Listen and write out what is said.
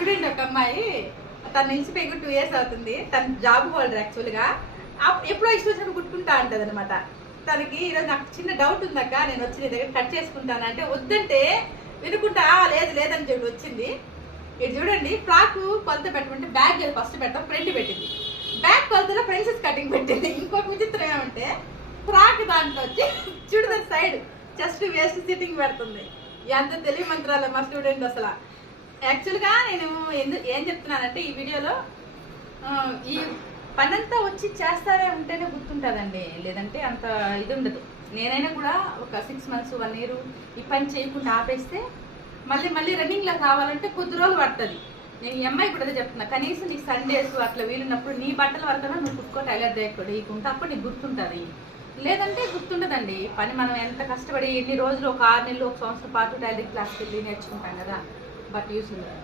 Student ఒక అమ్మాయి, తను నిలిచిపోయి 2 years అవుతుంది. తను జాబ్ హోల్డర్ యాక్చువల్గా. ఎప్పుడో ఇష్టం వచ్చినప్పుడు కుట్టుకుంటా ఉంటుంది అనమాట. తనకి ఈరోజు నాకు చిన్న డౌట్ ఉందక్క, నేను వచ్చి నీ దగ్గర కట్ చేసుకుంటాను అంటే వద్దంటే వినుకుంటా లేదు లేదని చెప్పి వచ్చింది. ఇది చూడండి, ఫ్రాక్ కొలత పెట్టమంటే బ్యాగ్ ఫస్ట్ పెట్టాం, ఫ్రంట్ పెట్టింది. బ్యాగ్ కొలతలో ప్రిన్సెస్ కటింగ్ పెట్టింది. ఇంకొక విచిత్రం ఏమంటే ఫ్రాక్ దాంట్లో వచ్చి చూడదాని సైడ్ చెస్ట్ వేస్ట్ సిట్టింగ్ పెడుతుంది. ఎంత తెలివి మంత్రాలు మా స్టూడెంట్ అసలు. యాక్చువల్గా నేను ఏం చెప్తున్నానంటే ఈ వీడియోలో ఈ పనంతా వచ్చి చేస్తారే ఉంటేనే గుర్తుంటుందండి, లేదంటే అంత ఇది ఉండదు. నేనైనా కూడా ఒక 6 months 1 year ఈ పని చేయకుండా ఆపేస్తే మళ్ళీ రన్నింగ్లో కావాలంటే కొద్ది రోజులు పడుతుంది. నేను ఈ అమ్మాయి కూడా అదే చెప్తున్నా, కనీసం నీ సండేస్ అట్లా వీలున్నప్పుడు నీ బట్టల వరకన్నా నువ్వు కుట్టుకో, టైలర్ దగ్గర ఇకుంటే అప్పుడు నీకు గుర్తుంటుంది. లేదంటే గుర్తుండదండి. పని మనం ఎంత కష్టపడి ఎన్ని రోజులు, ఒక 6 నెలలు 1 సంవత్సరం పాటు టైలరింగ్ క్లాస్కి వెళ్ళి నేర్చుకుంటాం కదా, బట్ యూస్ ఉండదు.